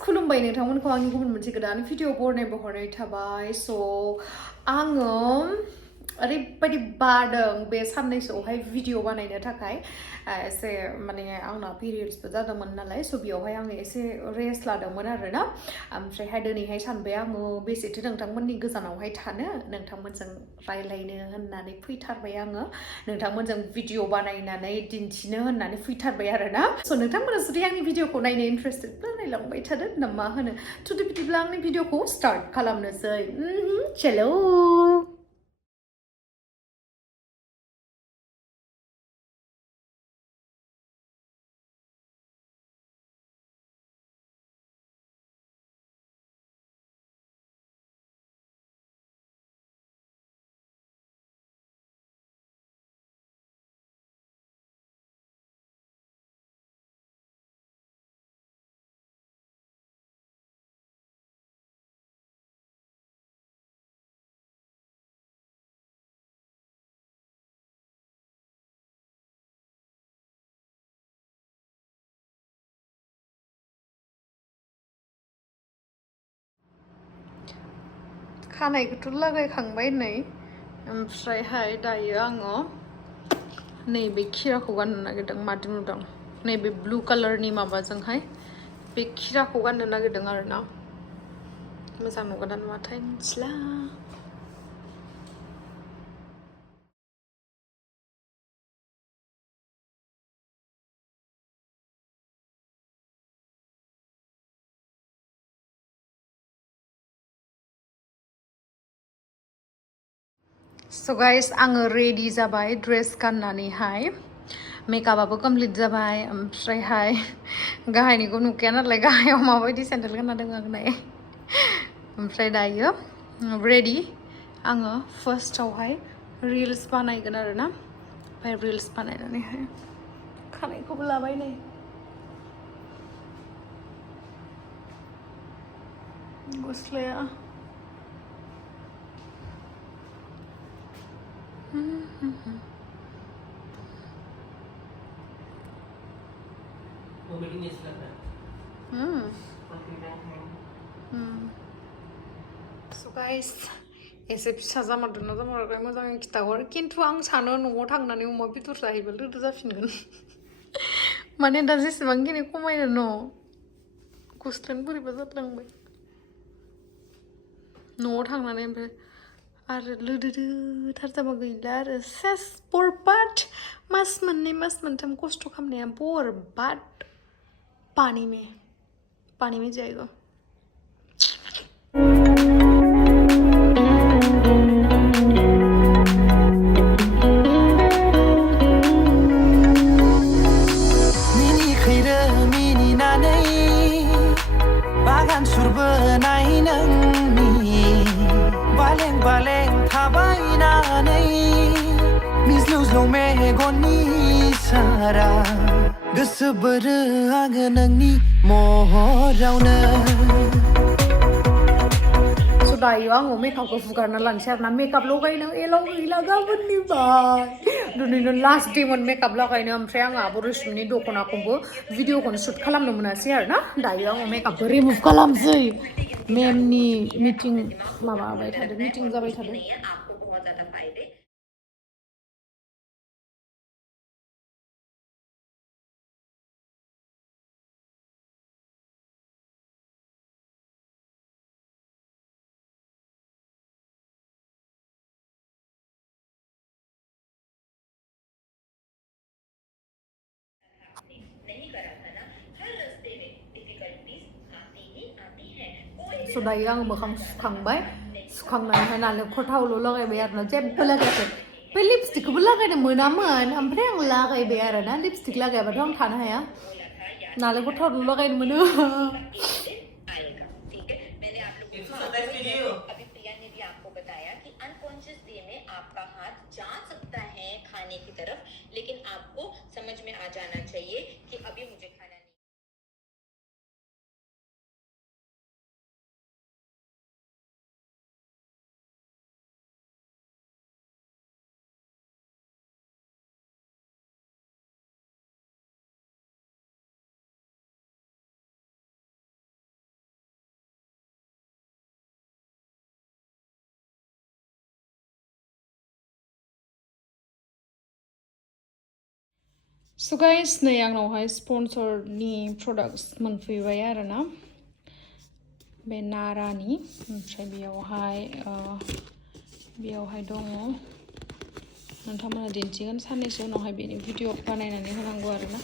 खुलुमबाय नोंथांमोनखौ आंनि गुबुन मोनसे गोदान भिडिअ बहरनाय थाबाय स' आङो ओरैबायदि बादों बे साननैसोआवहाय भिडिअ बानायनो थाखाय एसे माने आंना पिरियड्सबो जादोंमोन नालाय स' बेयावहाय आङो एसे रेस्ट लादोंमोन आरोना ओमफ्रायहाय दिनैहाय सानबाय आङो बेसेथो नोंथांमोननि गोजानावहाय थानो नोंथांमोनजों रायलायनो होननानै फैथारबाय आङो नोंथांमोनजों भिडिअ बानायनानै दिन्थिनो होननानै फैथारबाय आरोना स' नोंथांमोना जुदि आंनि भिडिअखौ नायनो इन्ट्रेस्टेडब्ला नायलांबाय थादो ना मा होनो थुदो बिदिब्ला आंनि भिडिअखौ स्टार्ट खालामनोसै चलो खानायखौथ' लागायखांबाय नै ओमफ्रायहाय दायो आङो नैबे खिराखौ गाननो नागिरदों मादि नुदों नैबे ब्लु कालारनि माबाजोंहाय बे खिराखौ गाननो नागिरदों आरोना मोजां नुगोन ना नुवाथाय मिथिला So guys, आङो रेडि जाबाय ड्रेस गाननानैहाय मेकआपआबो कमप्लिट जाबाय ओमफ्रायहाय गाहायनिखौ नुखाया नालाय गाहायाव माबायदि सेन्डेल गानना दङ आं नाय ओमफ्राय दायो रेडि आङो फार्स्टआवहाय रिल्स बानायगोन आरोना ओमफ्राय रिल्स बानायनानैहाय खानायखौबो लाबाय नै गस्लाया So guys, एसे फिसा जामारदोंना जामाराखै मोजाङै खिथाहर खिन्थु आं सानो न'आव थांनानै अमा बेदर जाहैबा लोदो जाफिनगोन माने दा जेसेबांखिनि खमायनो न' गस्लायानो बोरैबा जालांबाय न'आव थांनानै ओमफ्राय आरो लोदोदोथार जाबा गैला आरो सेस बरबाद मास मोननै मास मोनथाम खस्थ' खालामनाया बरबाद पानी में जाएगा baleng thibai मेगननि सारा गोसो बोरो आङो नोंनि महरावनो दायो आङो मेकआपखौ हुगारना लानोसै आरोना मेकआप लगायनो एलाव गैला गाबोननिफ्राय दिनैनो लास्ट डेमोन मेकआप लागायनो ओमफ्राय आङो आब' रैसुमिनि दख'नाखौबो भिडिअखौनो शुट खालामनो मोनासै आरोना दायो आङो मेकआपखौ रिमुभ खालामसै मेमनि मिटिं माबाबाय थादों मिटिं जाबाय थादों So दायो आङो मोखां सुखांबाय सुखांनानैहाय नालेंखर थावल' लागायबाय आरोना जेबो लागायाखै बे लिपस्टिकखौबो लागायनो मोनामोन ओमफ्राय आं लागायबाय आरोना लिपस्टिक लागायाबाथ' आं थानो हाया नालेंखर थावल' लागायनो मोनो आपका हाथ जा सकता है खाने की तरफ लेकिन आपको समझ में आ जाना चाहिए कि अभी मुझे खाना So guys, नै आंनावहाय स्पन्सरनि प्रडाक्ट्स मोनफैबाय आरोना बे नारानि ओमफ्राय बेयावहाय दङ नोंथांमोना दिन्थिगोन साननैसो उनावहाय बेनि भिडिअ बानायनानै होनांगौ आरोना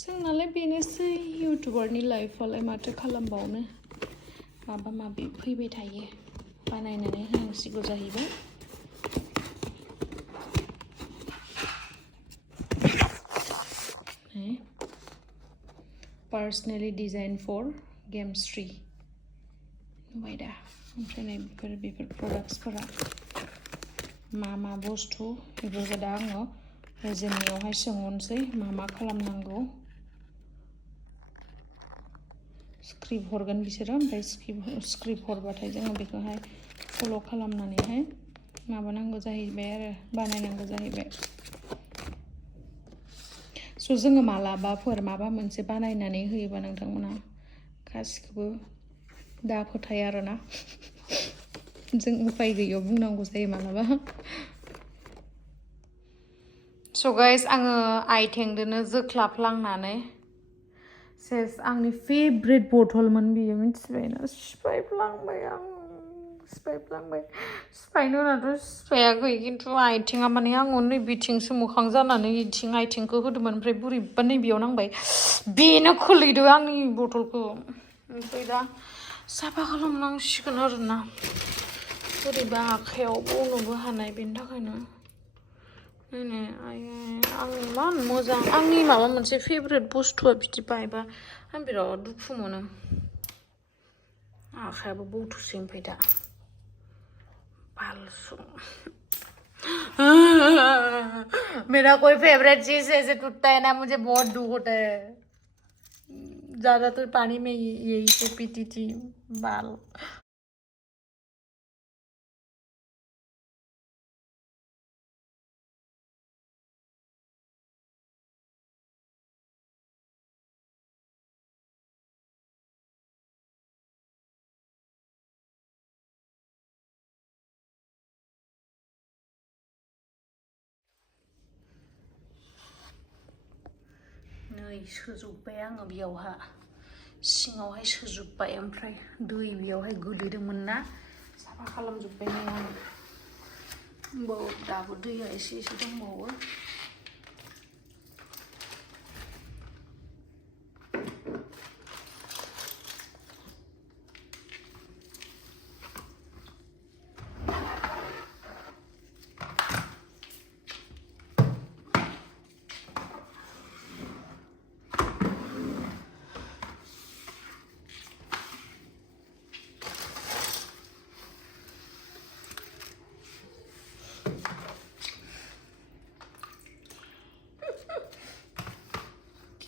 जोंनालाय बेनोसै इउटुबारनि लाइफआलाय माथो खालामबावनो माबा माबि फैबाय थायो बानायनानै होनांसिगौ जाहैबाय Personally designed for games 3 नुबाय दा ओमफ्राय नै बेफोर प्रडाक्ट्सफोरा मा बुस्थु बेफोरखौ दा आङो जोंनियावहाय सोंहरनोसै मा खालामनांगौ स्क्रिप्ट हरगोन बिसोरो ओमफ्राय स्क्रिप्ट हरबाथाय जोङो बेखौहाय फल' खालामनानैहाय माबानांगौ जाहैबाय आरो बानायनांगौ जाहैबाय स' जोङो मालाबाफोर माबा मोनसे बानायनानै होयोबा नोंथांमोना गासिखौबो दा फोथाय आरोना जों उफाय गैयैयाव बुंनांगौ जायो मालाबा स' गाइस आङो आइथेंजोंनो जोख्लाबलांनानै सेस आंनि फेभरेट बथलमोन बियो मिथिबायना सिफायफ्लांबाय आं सिफायनो होनाथ' सिफायाखै खिन्थु आइथिङा माने आङो नै बिथिंसो मोखां जानानै आइथिंखौ होदोंमोन ओमफ्राय बोरैबा नैबेयाव नांबाय बेनो खोलैदो आंनि बथलखौ ओमफ्राय दा साफा खालामनांसिगोन आरोना बोरैबा आखायाव बौनोबो हानाय बेनि थाखायनो नायनाय आंनि मा मोजां आंनि माबा मोनसे फेभरेट बुस्थुआ बिदि बायबा आं बिराद दुखु मोनो आखायाबो बौथुसै ओमफ्राय दा बालसु मेरा कोई फेवरेट चीज ऐसे टूटता है ना मुझे बहुत दुख होता है ज्यादातर पानी में यही से पीती थी बाल नै सोजोब्बाय आङो बेयावहा सिङावहाय सोजोब्बाय ओमफ्राय दै बेयावहाय गोलैदोंमोन ना साफा खालामजोब्बाय नै आङो होमबाबो दाबो दैया एसे दंबावो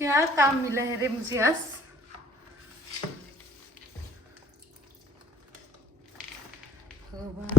क्या काम मिला है रे मुझे आज भगवान